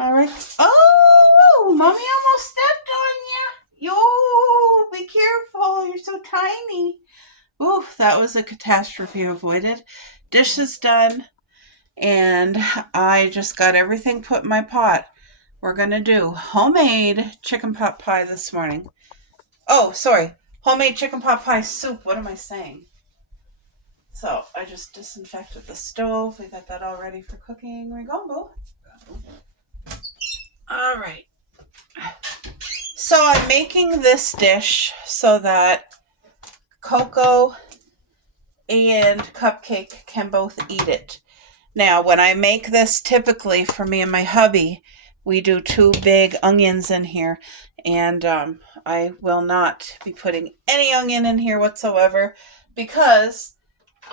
All right. Oh, mommy almost stepped on you. Yo, be careful. You're so tiny. Ooh, that was a catastrophe avoided. Dishes done, and I just got everything put in my pot. We're going to do homemade chicken pot pie this morning. Oh, sorry. Homemade chicken pot pie soup. What am I saying? So I just disinfected the stove. We got that all ready for cooking. We go, Boo. All right. So I'm making this dish so that Coco and Cupcake can both eat it. Now, when I make this, typically for me and my hubby, we do 2 big onions in here, and I will not be putting any onion in here whatsoever because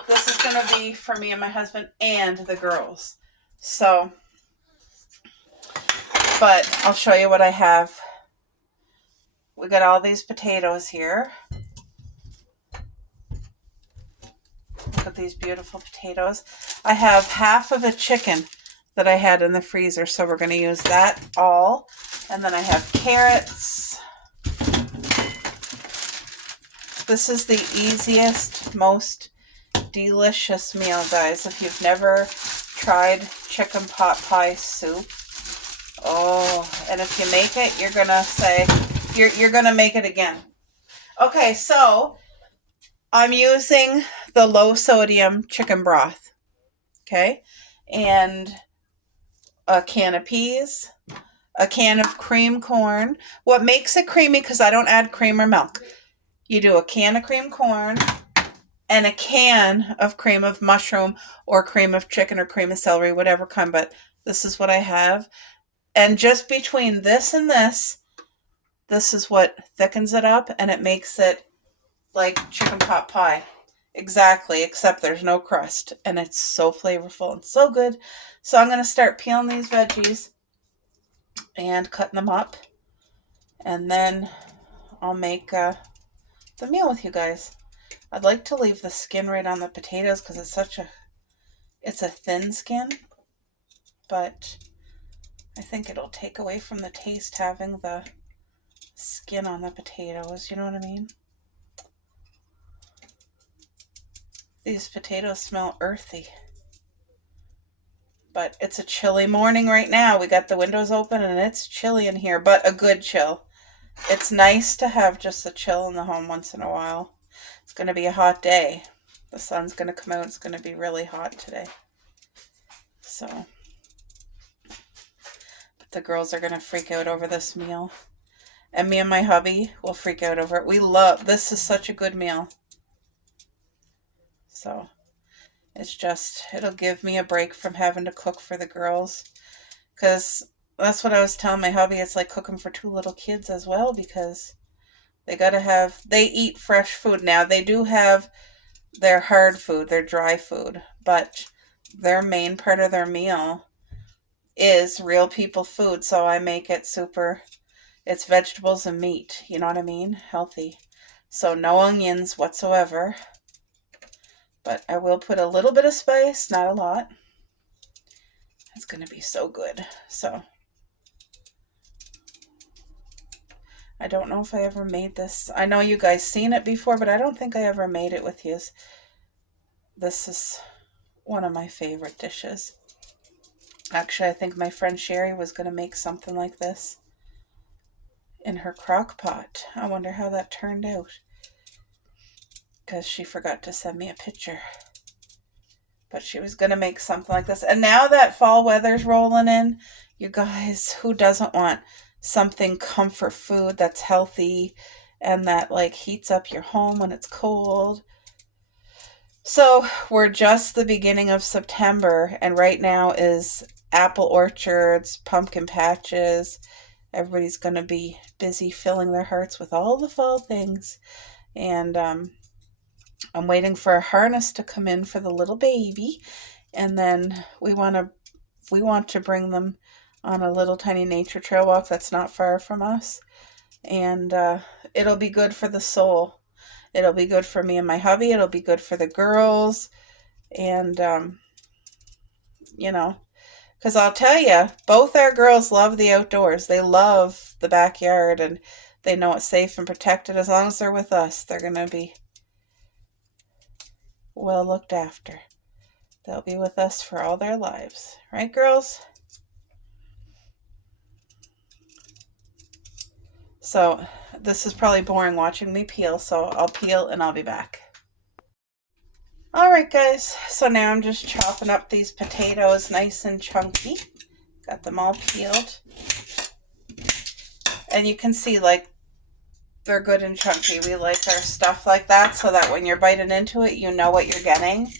this is going to be for me and my husband and the girls. So, but I'll show you what I have. We got all these potatoes here. Look at these beautiful potatoes. I have half of a chicken that I had in the freezer, so we're going to use that all. And then I have carrots. This is the easiest, most delicious meal, guys. If you've never tried chicken pot pie soup, oh, and if you make it, you're going to say, you're going to make it again. Okay, so I'm using the low sodium chicken broth, okay, and a can of peas, a can of cream corn. What makes it creamy, because I don't add cream or milk, you do a can of cream corn and a can of cream of mushroom or cream of chicken or cream of celery, whatever kind, but this is what I have. And just between this and this is what thickens it up, and it makes it like chicken pot pie. Exactly, except there's no crust, and it's so flavorful and so good. So I'm going to start peeling these veggies and cutting them up, and then I'll make the meal with you guys. I'd like to leave the skin right on the potatoes because it's a thin skin, but I think it'll take away from the taste having the skin on the potatoes, you know what I mean? These potatoes smell earthy. But it's a chilly morning right now. We got the windows open and it's chilly in here, but a good chill. It's nice to have just a chill in the home once in a while. It's going to be a hot day. The sun's going to come out. It's going to be really hot today. So, but the girls are going to freak out over this meal. And me and my hubby will freak out over it. This is such a good meal. So, it'll give me a break from having to cook for the girls. Because that's what I was telling my hubby. It's like cooking for 2 little kids as well, because they eat fresh food. Now, they do have their hard food, their dry food, but their main part of their meal is real people food. So I make it it's vegetables and meat, you know what I mean? Healthy. So no onions whatsoever, but I will put a little bit of spice, not a lot. It's going to be so good. So I don't know if I ever made this. I know you guys seen it before, but I don't think I ever made it with you. This is one of my favorite dishes. Actually, I think my friend Sherry was going to make something like this in her crock pot. I wonder how that turned out, because she forgot to send me a picture. But she was going to make something like this. And now that fall weather's rolling in, you guys, who doesn't want something comfort food that's healthy and that like heats up your home when it's cold? So we're just the beginning of September, and right now is apple orchards, pumpkin patches. Everybody's going to be busy filling their hearts with all the fall things. And I'm waiting for a harness to come in for the little baby, and then we want to bring them on a little tiny nature trail walk that's not far from us, and it'll be good for the soul. It'll be good for me and my hubby. It'll be good for the girls, and Because I'll tell you, both our girls love the outdoors. They love the backyard, and they know it's safe and protected. As long as they're with us, they're going to be well looked after. They'll be with us for all their lives. Right, girls? So this is probably boring watching me peel, so I'll peel and I'll be back. Alright guys, so now I'm just chopping up these potatoes nice and chunky. Got them all peeled. And you can see, like, they're good and chunky. We like our stuff like that so that when you're biting into it, you know what you're getting.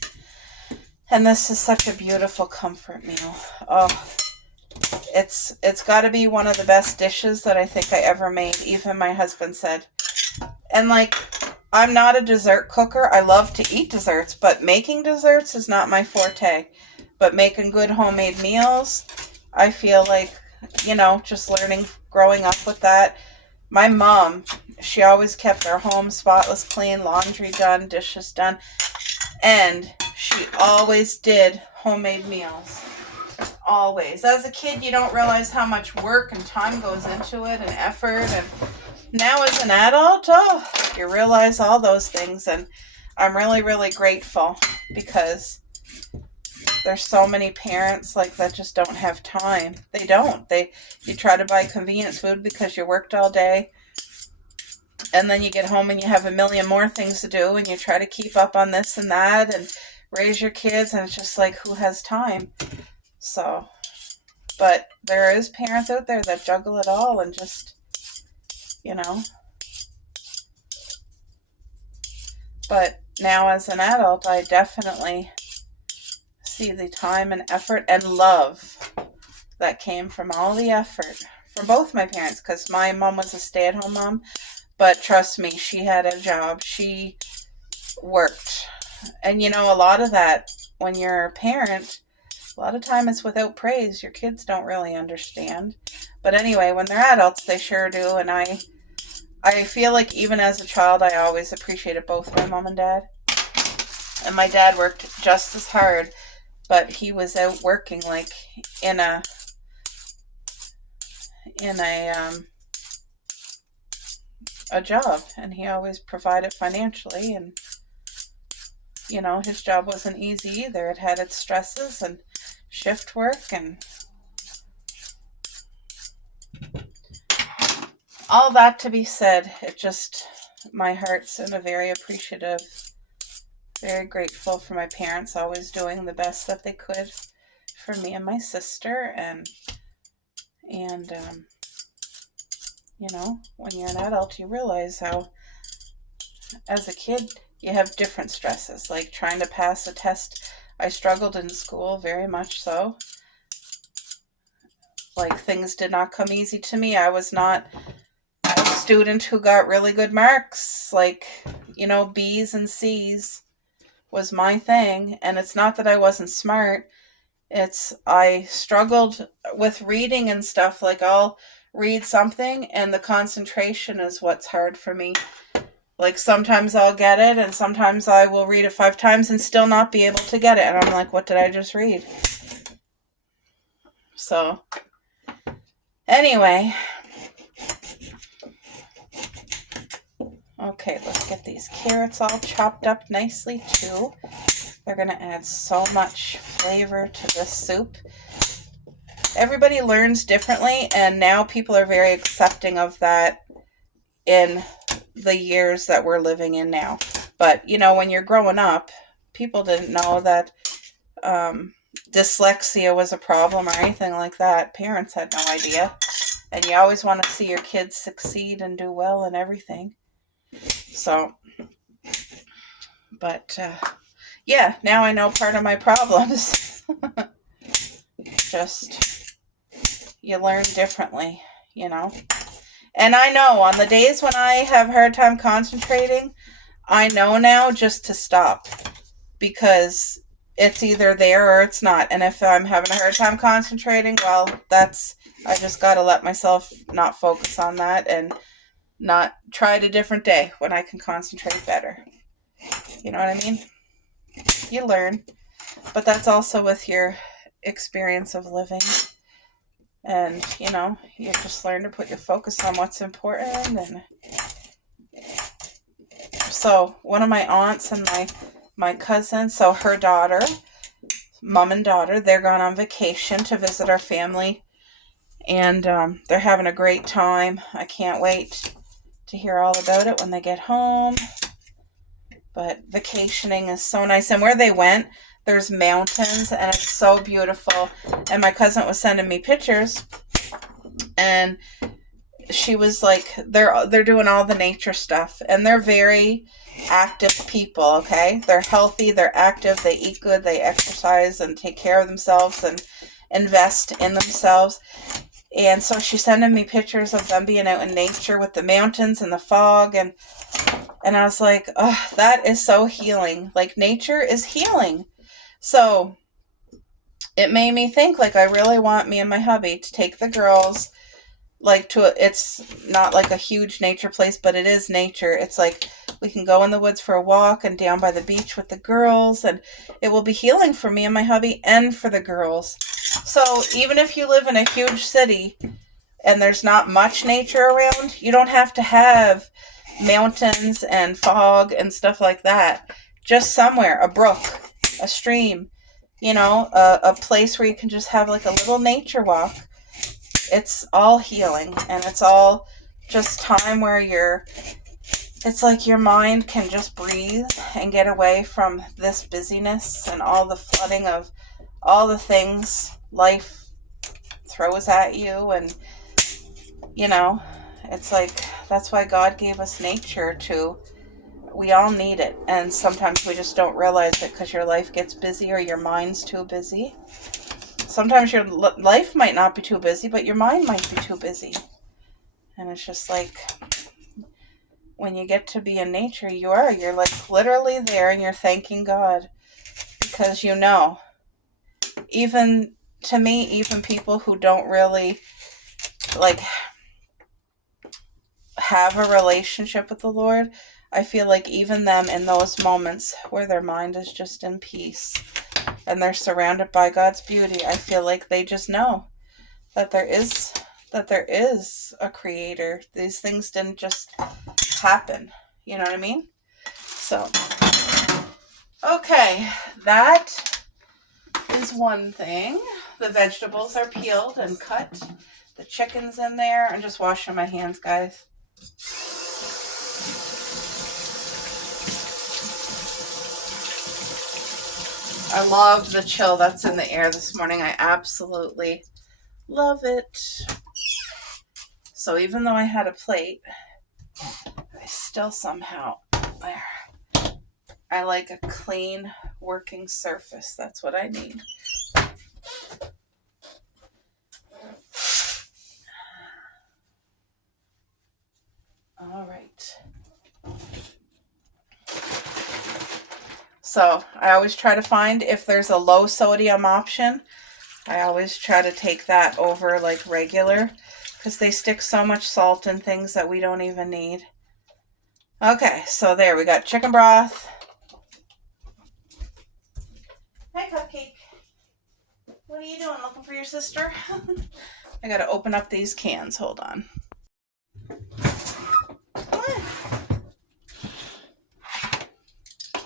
And this is such a beautiful comfort meal. Oh, it's got to be one of the best dishes that I think I ever made. Even my husband said. And like, I'm not a dessert cooker. I love to eat desserts, but making desserts is not my forte. But making good homemade meals, I feel like, you know, just learning, growing up with that. My mom, she always kept our home spotless clean, laundry done, dishes done, and she always did homemade meals. Always. As a kid, you don't realize how much work and time goes into it and effort, and now as an adult, oh, you realize all those things, and I'm really, really grateful because there's so many parents like that just don't have time. They don't. You try to buy convenience food because you worked all day, and then you get home and you have a million more things to do, and you try to keep up on this and that and raise your kids, and it's just like, who has time? So, but there is parents out there that juggle it all and just, you know. But now as an adult, I definitely see the time and effort and love that came from all the effort from both my parents, because my mom was a stay-at-home mom, but trust me, she had a job. She worked. And you know, a lot of that, when you're a parent, a lot of time it's without praise. Your kids don't really understand. But anyway, when they're adults, they sure do. And I feel like even as a child, I always appreciated both my mom and dad. And my dad worked just as hard, but he was out working like in a job, and he always provided financially. And you know, his job wasn't easy either. It had its stresses and shift work and all that to be said. It just, my heart's in a very appreciative, very grateful for my parents always doing the best that they could for me and my sister. And you know, when you're an adult, you realize how, as a kid, you have different stresses, like trying to pass a test. I struggled in school, very much so. Like, things did not come easy to me. I was not a student who got really good marks. Like, you know, B's and C's was my thing. And it's not that I wasn't smart. It's, I struggled with reading and stuff. Like, I'll read something and the concentration is what's hard for me. Like, sometimes I'll get it, and sometimes I will read it 5 times and still not be able to get it. And I'm like, what did I just read? So, anyway. Okay, let's get these carrots all chopped up nicely, too. They're going to add so much flavor to this soup. Everybody learns differently, and now people are very accepting of that in the years that we're living in now. But, you know, when you're growing up, people didn't know that dyslexia was a problem or anything like that. Parents had no idea. And you always want to see your kids succeed and do well and everything. So, but, yeah, now I know part of my problems. Just, you learn differently, you know. And I know on the days when I have a hard time concentrating, I know now just to stop, because it's either there or it's not. And if I'm having a hard time concentrating, well, I just got to let myself not focus on that and not try it a different day when I can concentrate better. You know what I mean? You learn. But that's also with your experience of living. And, you know, you just learn to put your focus on what's important. And so one of my aunts and my cousin, so her daughter, mom and daughter, they're gone on vacation to visit our family. And they're having a great time. I can't wait to hear all about it when they get home. But vacationing is so nice. And where they went, there's mountains and it's so beautiful. And my cousin was sending me pictures. And she was like, they're doing all the nature stuff. And they're very active people, okay? They're healthy, they're active, they eat good, they exercise and take care of themselves and invest in themselves. And so she's sending me pictures of them being out in nature with the mountains and the fog. And I was like, oh, that is so healing. Like, nature is healing. So it made me think, like, I really want me and my hubby to take the girls, like, it's not like a huge nature place, but it is nature. It's like we can go in the woods for a walk and down by the beach with the girls. And it will be healing for me and my hubby and for the girls. So even if you live in a huge city and there's not much nature around, you don't have to have mountains and fog and stuff like that. Just somewhere, a brook, a stream, you know, a place where you can just have like a little nature walk. It's all healing, and it's all just time where it's like your mind can just breathe and get away from this busyness and all the flooding of all the things life throws at you. And, you know, it's like, that's why God gave us nature we all need it. And sometimes we just don't realize it because your life gets busy or your mind's too busy. Sometimes your life might not be too busy, but your mind might be too busy. And it's just like, when you get to be in nature, you're like literally there and you're thanking God. Because you know, even to me, even people who don't really like have a relationship with the Lord, I feel like even them in those moments where their mind is just in peace and they're surrounded by God's beauty, I feel like they just know that there is a creator. These things didn't just happen. You know what I mean? So, okay, that is one thing. The vegetables are peeled and cut. The chicken's in there. I'm just washing my hands, guys. I love the chill that's in the air this morning. I absolutely love it. So even though I had a plate, I still somehow, I like a clean working surface. That's what I need. All right. So I always try to find if there's a low sodium option. I always try to take that over like regular because they stick so much salt in things that we don't even need. Okay, so there we got chicken broth. Hi, Cupcake. What are you doing? Looking for your sister? I gotta open up these cans. Hold on.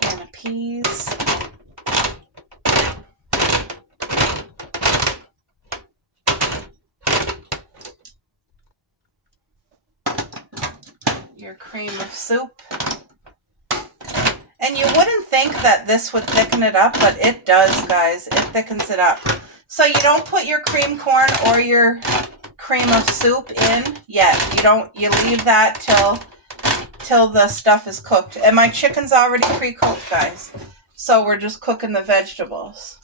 Can of peas. Your cream of soup. And you wouldn't think that this would thicken it up, but it does, guys. It thickens it up. So you don't put your cream corn or your cream of soup in yet. You leave that till the stuff is cooked. And my chicken's already pre-cooked, guys. So we're just cooking the vegetables.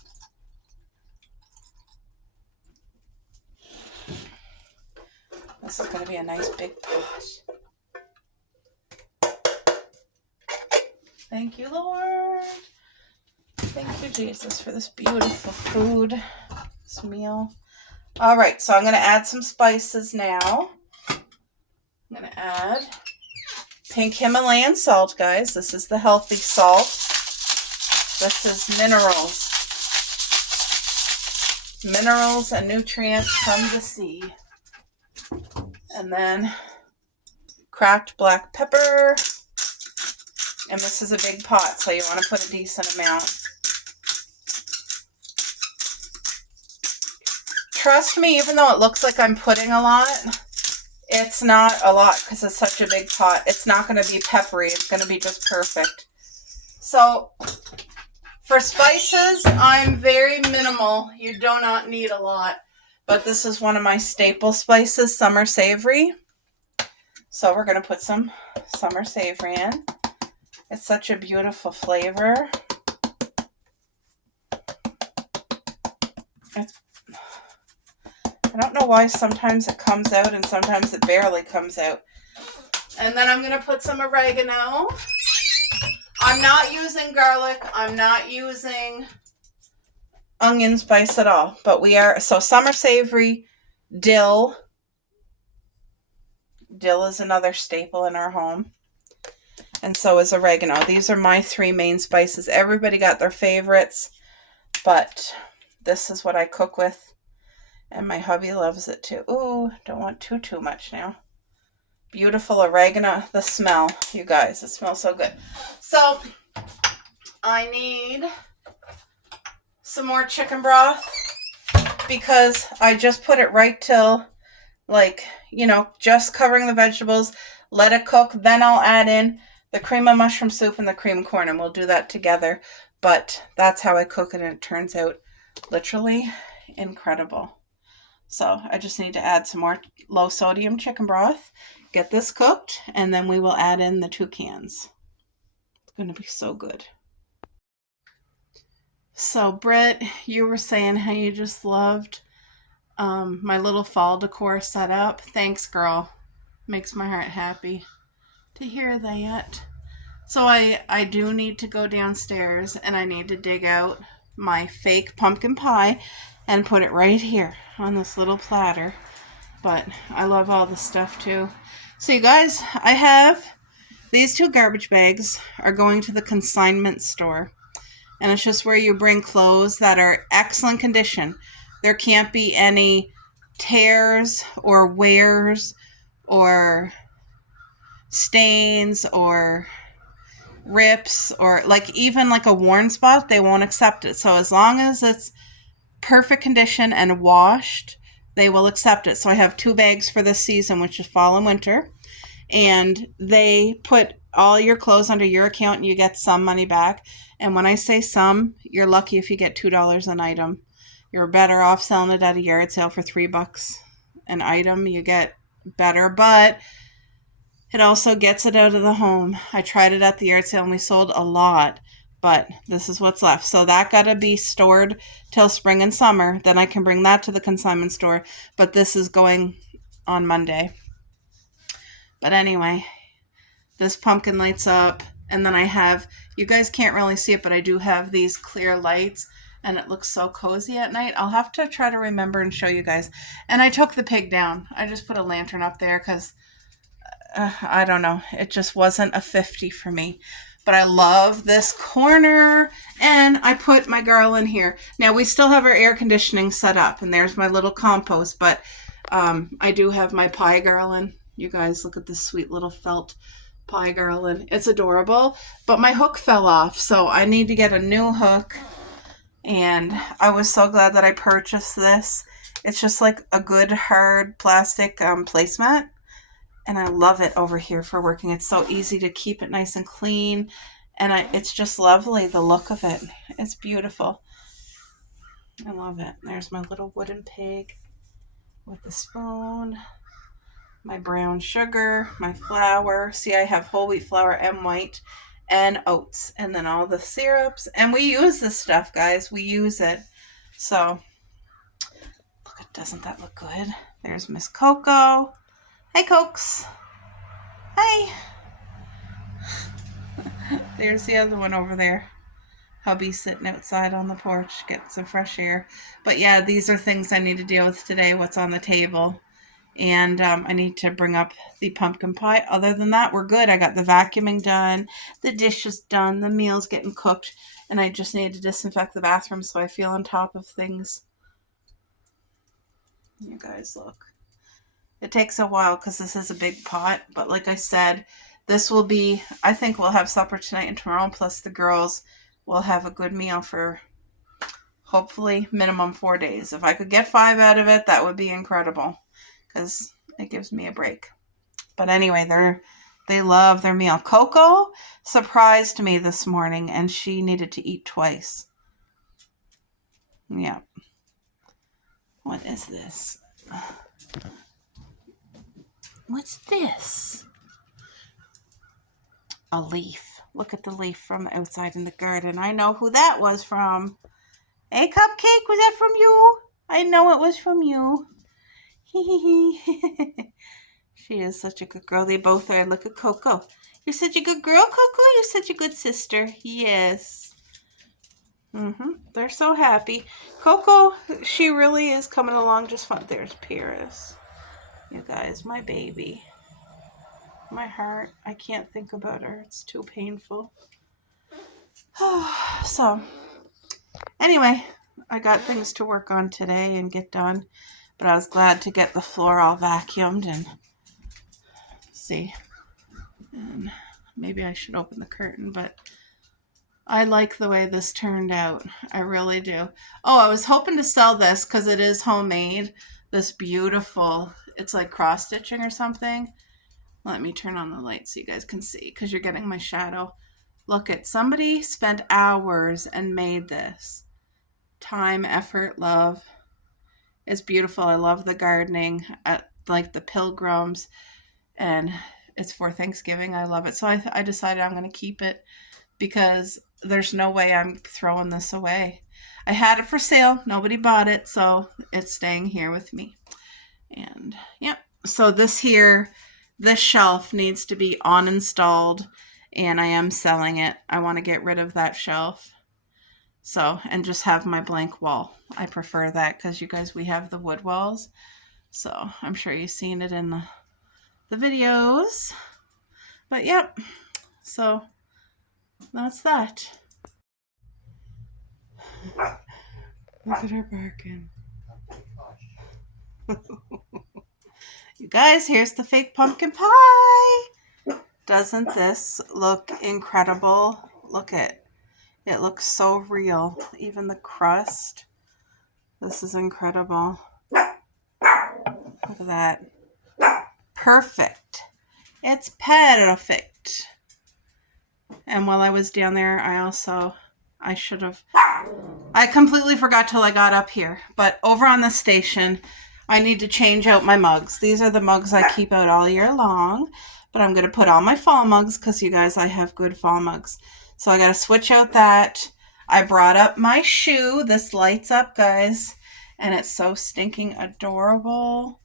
This is going to be a nice big pot. Thank you, Lord. Thank you, Jesus, for this beautiful food, this meal. All right, so I'm going to add some spices now. I'm going to add pink Himalayan salt, guys. This is the healthy salt. This is minerals. minerals and nutrients from the sea. And then cracked black pepper. And this is a big pot, so you want to put a decent amount. Trust me, even though it looks like I'm putting a lot, it's not a lot because it's such a big pot. It's not going to be peppery. It's going to be just perfect. So for spices, I'm very minimal. You do not need a lot. But this is one of my staple spices, summer savory. So we're going to put some summer savory in. It's such a beautiful flavor. I don't know why sometimes it comes out and sometimes it barely comes out. And then I'm going to put some oregano. I'm not using garlic. I'm not using onion spice at all. But we are, so summer savory, dill. Dill is another staple in our home. And so is oregano. These are my 3 main spices. Everybody got their favorites. But this is what I cook with. And my hubby loves it too. Ooh, don't want too much now. Beautiful oregano. The smell, you guys. It smells so good. So, I need some more chicken broth because I just put it right till, like, you know, just covering the vegetables. Let it cook. Then I'll add in the cream of mushroom soup and the cream corn, and we'll do that together. But that's how I cook it, and it turns out literally incredible. So I just need to add some more low sodium chicken broth, get this cooked, and then we will add in the 2 cans. It's going to be so good. So Britt, you were saying how you just loved my little fall decor setup. Thanks, girl. Makes my heart happy to hear that. So I do need to go downstairs and I need to dig out my fake pumpkin pie and put it right here on this little platter. But I love all the stuff too. So you guys, I have these 2 garbage bags are going to the consignment store. And it's just where you bring clothes that are excellent condition. There can't be any tears or wears or stains or rips or like even like a worn spot, they won't accept it. So as long as it's perfect condition and washed, they will accept it. So I have 2 bags for this season, which is fall and winter. And they put all your clothes under your account and you get some money back. And when I say some, you're lucky if you get $2 an item. You're better off selling it at a yard sale for $3 an item. You get better, but it also gets it out of the home. I tried it at the yard sale and we sold a lot, but this is what's left. So that got to be stored till spring and summer. Then I can bring that to the consignment store, but this is going on Monday. But anyway, this pumpkin lights up, and then I have, you guys can't really see it, but I do have these clear lights, and it looks so cozy at night. I'll have to try to remember and show you guys. And I took the pig down. I just put a lantern up there because, I don't know, it just wasn't a 50 for me. But I love this corner, and I put my garland here. Now, we still have our air conditioning set up, and there's my little compost, but I do have my pie garland. You guys, look at this sweet little felt pie garland. It's adorable, but my hook fell off, so I need to get a new hook, and I was so glad that I purchased this. It's just like a good hard plastic placemat, and I love it over here for working. It's so easy to keep it nice and clean, and it's just lovely, the look of it. It's beautiful. I love it. There's my little wooden pig with the spoon. My brown sugar, my flour. See, I have whole wheat flour and white and oats, and then all the syrups. And we use this stuff, guys. We use it. So, look, doesn't that look good? There's Miss Coco. Hey, Cokes. Hey. There's the other one over there. Hubby's sitting outside on the porch getting some fresh air. But yeah, these are things I need to deal with today, what's on the table. And I need to bring up the pumpkin pie. Other than that, we're good. I got the vacuuming done, the dishes done, the meals getting cooked, and I just need to disinfect the bathroom so I feel on top of things. You guys look. It takes a while because this is a big pot, but like I said, this will be, I think we'll have supper tonight and tomorrow, plus the girls will have a good meal for hopefully minimum 4 days. If I could get 5 out of it, that would be incredible because it gives me a break. But anyway, they love their meal. Coco surprised me this morning and she needed to eat twice. Yeah. What is this? What's this? A leaf. Look at the leaf from the outside in the garden. I know who that was from. Hey, Cupcake, was that from you? I know it was from you. She is such a good girl. They both are. Look at Coco. You're such a good girl, Coco. You're such a good sister. Yes. They're so happy. Coco, she really is coming along just fine. There's Paris. You guys, my baby. My heart. I can't think about her. It's too painful. So, anyway, I got things to work on today and get done. But I was glad to get the floor all vacuumed and see. And maybe I should open the curtain, but I like the way this turned out. I really do. Oh, I was hoping to sell this because it is homemade. This beautiful, it's like cross stitching or something. Let me turn on the light so you guys can see because you're getting my shadow. Look at, somebody spent hours and made this. Time, effort, love. It's beautiful. I love the gardening at like the Pilgrims, and it's for Thanksgiving. I love it. So I decided I'm going to keep it because there's no way I'm throwing this away. I had it for sale. Nobody bought it, so it's staying here with me. And yeah, so this shelf needs to be uninstalled, and I am selling it. I want to get rid of that shelf. So, and just have my blank wall. I prefer that because you guys, we have the wood walls. So I'm sure you've seen it in the videos. But yep, so that's that. Look at her barking. You guys, here's the fake pumpkin pie. Doesn't this look incredible? Look at it. Looks so real. Even the crust. This is incredible. Look at that. Perfect. It's perfect. And while I was down there, I completely forgot till I got up here. But over on the station, I need to change out my mugs. These are the mugs I keep out all year long. But I'm going to put all my fall mugs because you guys, I have good fall mugs. So I got to switch out that. I brought up my shoe. This lights up, guys. And it's so stinking adorable.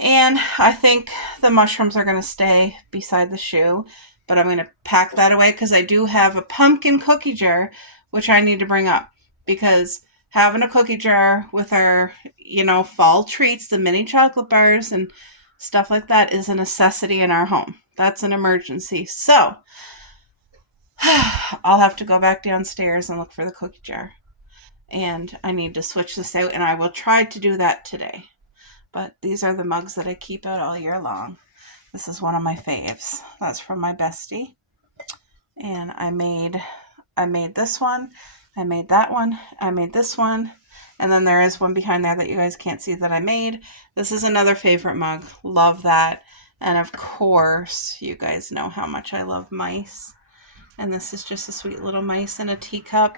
And I think the mushrooms are going to stay beside the shoe. But I'm going to pack that away because I do have a pumpkin cookie jar, which I need to bring up. Because having a cookie jar with our, fall treats, the mini chocolate bars and stuff like that is a necessity in our home. That's an emergency. So I'll have to go back downstairs and look for the cookie jar. And I need to switch this out, and I will try to do that today. But these are the mugs that I keep out all year long. This is one of my faves. That's from my bestie. And I made this one. I made that one. I made this one. And then there is one behind there that you guys can't see that I made. This is another favorite mug. Love that. And of course, you guys know how much I love mice. And this is just a sweet little mice in a teacup.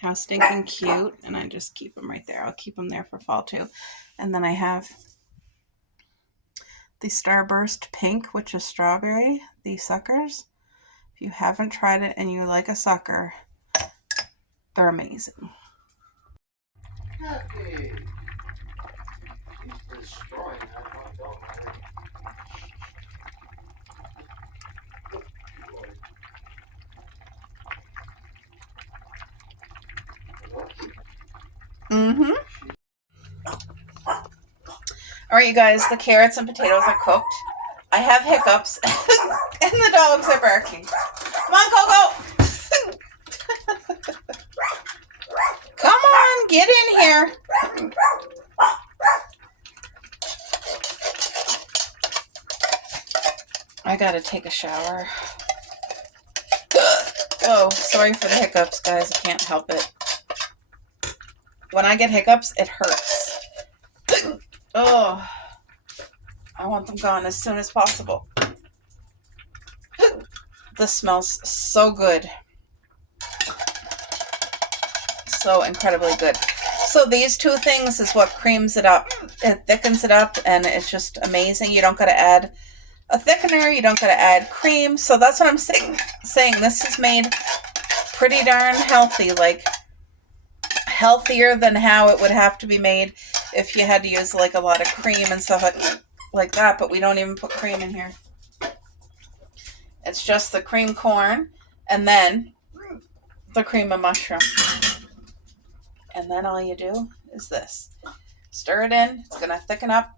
How stinking cute. And I just keep them right there. I'll keep them there for fall too. And then I have the Starburst Pink, which is strawberry. These suckers. If you haven't tried it and you like a sucker, they're amazing. Happy. She's destroying that dog. All right, you guys, the carrots and potatoes are cooked. I have hiccups, and the dogs are barking. Come on, Coco. Come on, get in here. I gotta take a shower. Oh, sorry for the hiccups, guys. I can't help it. When I get hiccups, it hurts. Oh, I want them gone as soon as possible. This smells so good. So incredibly good. So these two things is what creams it up. It thickens it up, and it's just amazing. You don't got to add a thickener. You don't got to add cream. So that's what I'm saying. This is made pretty darn healthy, like healthier than how it would have to be made if you had to use like a lot of cream and stuff like that. But we don't even put cream in here. It's just the cream corn and then the cream of mushroom. And then all you do is this. Stir it in. It's going to thicken up.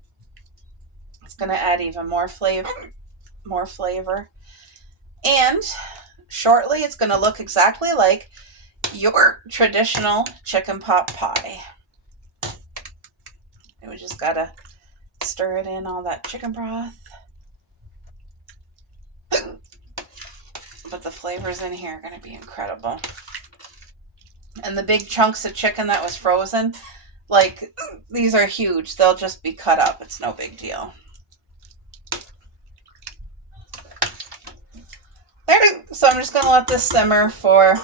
It's going to add even more flavor. And shortly, it's going to look exactly like your traditional chicken pot pie. And we just got to stir it in, all that chicken broth. But the flavors in here are going to be incredible. And the big chunks of chicken that was frozen, like, these are huge. They'll just be cut up. It's no big deal. So I'm just going to let this simmer for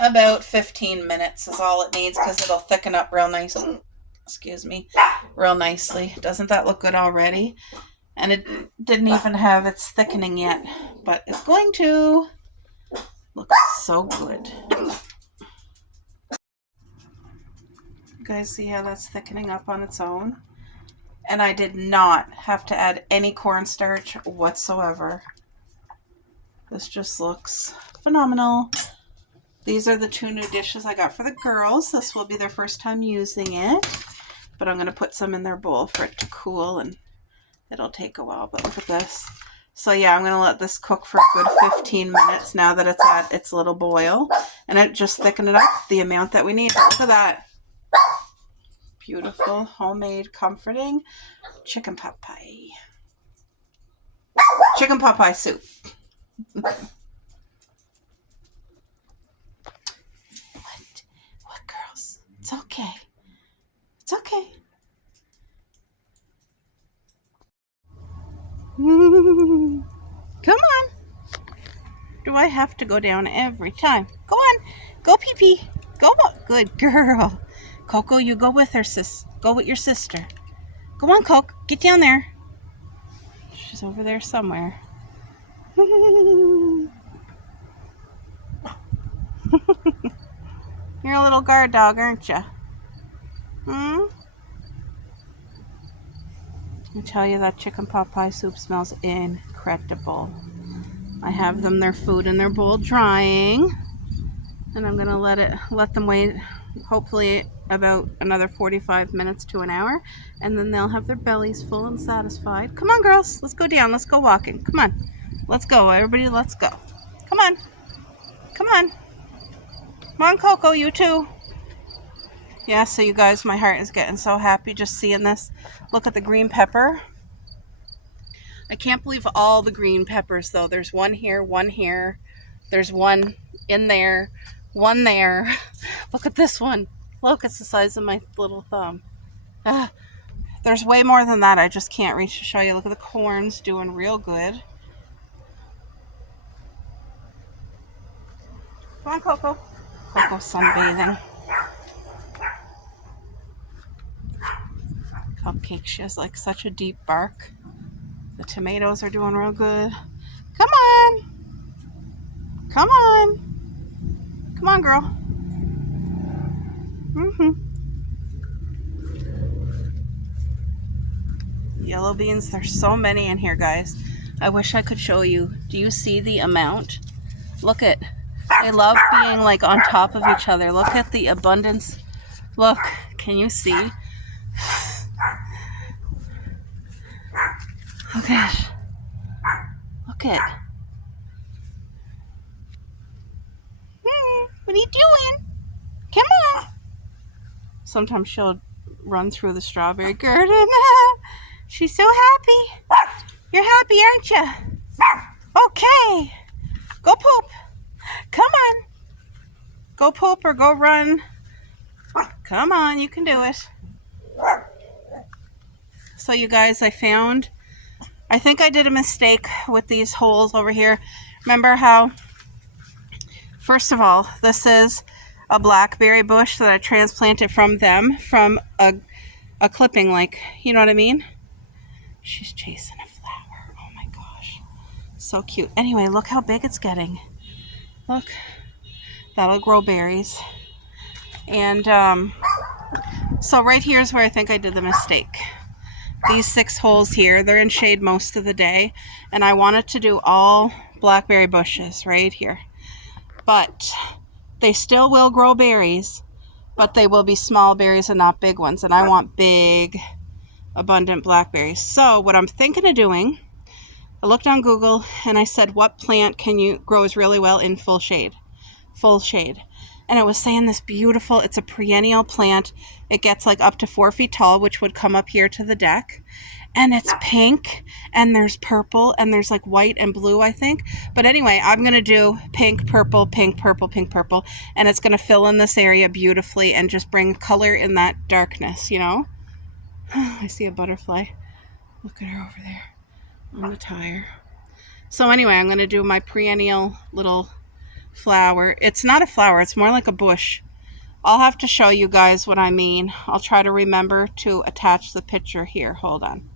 about 15 minutes is all it needs, because it'll thicken up real nice. Excuse me. Real nicely. Doesn't that look good already? And it didn't even have its thickening yet, but it's going to look so good. You guys see how that's thickening up on its own? And I did not have to add any cornstarch whatsoever. This just looks phenomenal. These are the two new dishes I got for the girls. This will be their first time using it, but I'm going to put some in their bowl for it to cool, and it'll take a while, but look at this. So yeah, I'm going to let this cook for a good 15 minutes now that it's at its little boil. And it just thickened it up the amount that we need. Look at that. Beautiful, homemade, comforting chicken pot pie. Chicken pot pie soup. What, girls? It's okay. It's okay. Come on. Do I have to go down every time? Go on. Go pee-pee. Go on. Good girl. Coco, you go with her, sis. Go with your sister. Go on, Coco. Get down there. She's over there somewhere. You're a little guard dog, aren't you? I tell you, that chicken pot pie soup smells incredible. I have them their food in their bowl drying, and I'm gonna let them wait, hopefully about another 45 minutes to an hour, and then they'll have their bellies full and satisfied. Come on, girls, let's go down. Let's go walking. Come on, let's go, everybody. Let's go. Come on, come on, come on, Coco. You too. Yeah, so you guys, my heart is getting so happy just seeing this. Look at the green pepper. I can't believe all the green peppers, though. There's one here, one here. There's one in there, one there. Look at this one. Look, it's the size of my little thumb. There's way more than that. I just can't reach to show you. Look at the corns doing real good. Come on, Coco. Coco's sunbathing. Cupcake, she has like such a deep bark. The tomatoes are doing real good. Come on. Come on. Come on, girl. Yellow beans, there's so many in here, guys. I wish I could show you. Do you see the amount? Look at, they love being like on top of each other. Look at the abundance. Look, can you see? Look at, look at. What are you doing? Come on. Sometimes she'll run through the strawberry garden. She's so happy. You're happy, aren't you? Okay. Go poop. Come on. Go poop or go run. Come on, you can do it. So you guys, I think I did a mistake with these holes over here. Remember how, first of all, this is a blackberry bush that I transplanted from a clipping, like, you know what I mean? She's chasing a flower. Oh my gosh. So cute. Anyway, look how big it's getting. Look. That'll grow berries. And so right here is where I think I did the mistake. These 6 holes here, they're in shade most of the day. And I wanted to do all blackberry bushes right here. But they still will grow berries, but they will be small berries and not big ones. And I want big, abundant blackberries. So what I'm thinking of doing, I looked on Google and I said, what plant grows really well in full shade? Full shade. And it was saying this beautiful, it's a perennial plant. It gets like up to 4 feet tall, which would come up here to the deck. And it's pink, and there's purple, and there's like white and blue, I think. But anyway, I'm going to do pink, purple, pink, purple, pink, purple. And it's going to fill in this area beautifully and just bring color in that darkness, you know? I see a butterfly. Look at her over there on the tire. So anyway, I'm going to do my perennial little flower. It's not a flower, it's more like a bush. I'll have to show you guys what I mean. I'll try to remember to attach the picture here. Hold on.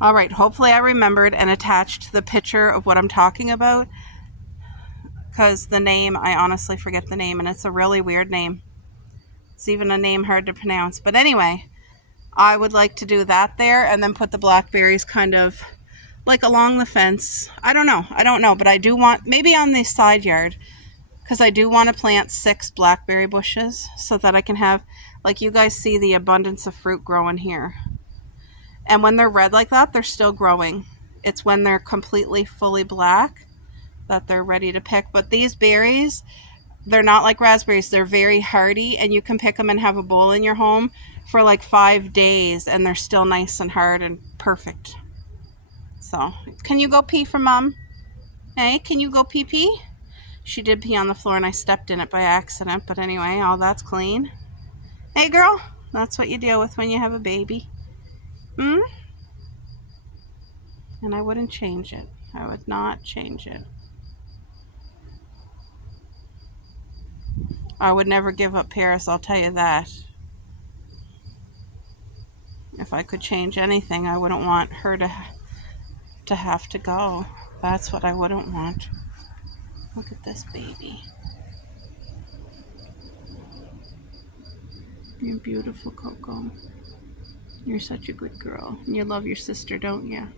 All right, hopefully I remembered and attached the picture of what I'm talking about, because the name, I honestly forget the name, and it's a really weird name. It's even a name hard to pronounce. But anyway, I would like to do that there and then put the blackberries kind of like along the fence. I don't know, but I do want, maybe on the side yard, because I do want to plant 6 blackberry bushes so that I can have, like you guys see, the abundance of fruit growing here. And when they're red like that, they're still growing. It's when they're completely fully black that they're ready to pick. But these berries, they're not like raspberries. They're very hardy, and you can pick them and have a bowl in your home for like 5 days, and they're still nice and hard and perfect. So, can you go pee for Mom? Hey, can you go pee pee? She did pee on the floor and I stepped in it by accident, but anyway, all that's clean. Hey girl, that's what you deal with when you have a baby. And I wouldn't change it. I would not change it. I would never give up Paris, I'll tell you that. If I could change anything, I wouldn't want her to have to go. That's what I wouldn't want. Look at this baby. You're beautiful, Coco. You're such a good girl. And you love your sister, don't you?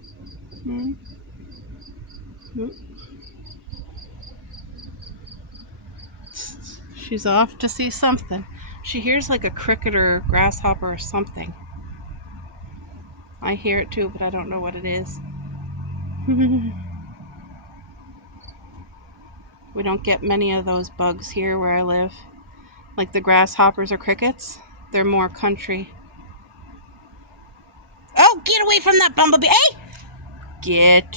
She's off to see something. She hears like a cricket or a grasshopper or something. I hear it too, but I don't know what it is. We don't get many of those bugs here where I live. Like the grasshoppers or crickets. They're more country. Oh, get away from that bumblebee. Hey! Get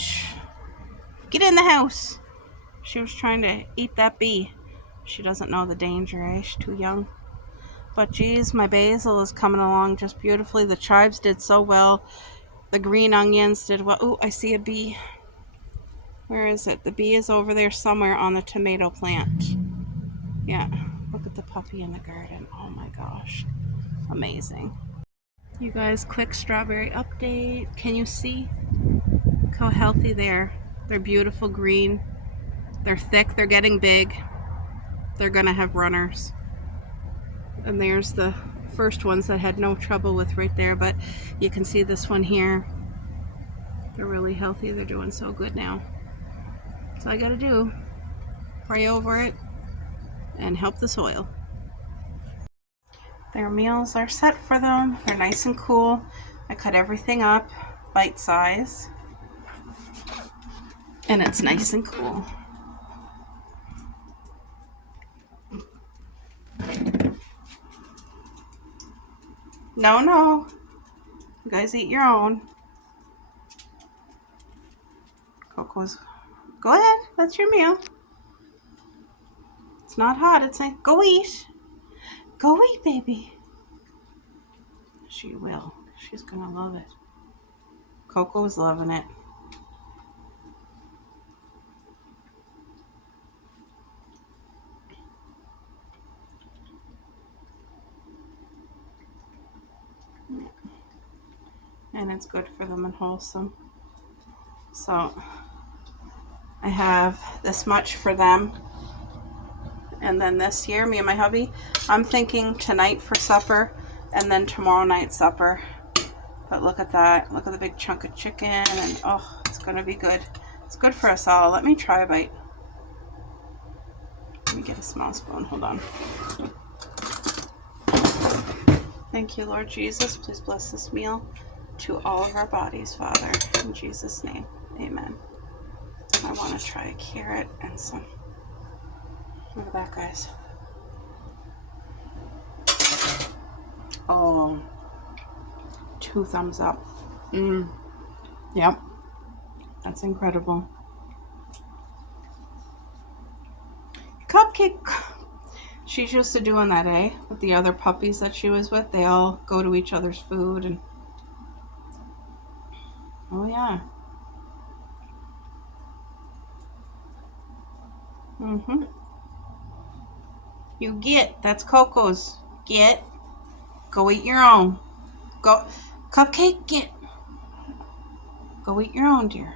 in the house. She was trying to eat that bee. She doesn't know the danger, eh? She's too young. But geez, my basil is coming along just beautifully. The chives did so well. The green onions did well. Ooh, I see a bee. Where is it? The bee is over there somewhere on the tomato plant. Yeah, look at the puppy in the garden. Oh my gosh, amazing. You guys, quick strawberry update. Can you see? Look how healthy they are. They're beautiful green. They're thick, they're getting big. They're gonna have runners. And there's the first ones that had no trouble with right there, but you can see this one here. They're really healthy. They're doing so good now. So I gotta do, pray over it and help the soil. Their meals are set for them. They're nice and cool. I cut everything up bite size, and it's nice and cool. No, you guys eat your own. Coco's, go ahead. That's your meal. It's not hot. It's like, go eat. Go eat, baby. She will. She's going to love it. Coco's loving it. And it's good for them and wholesome. So I have this much for them. And then this year, me and my hubby, I'm thinking tonight for supper and then tomorrow night supper. But look at that. Look at the big chunk of chicken. And oh, it's going to be good. It's good for us all. Let me try a bite. Let me get a small spoon. Hold on. Thank you, Lord Jesus. Please bless this meal to all of our bodies, Father. In Jesus' name, amen. I want to try a carrot and some. Look at that, guys. Oh, 2 thumbs up. Yep. That's incredible. Cupcake. She's used to doing that, eh? With the other puppies that she was with. They all go to each other's food and... Oh, yeah. You get. That's Coco's. Get. Go eat your own. Go. Cupcake, get. Go eat your own, dear.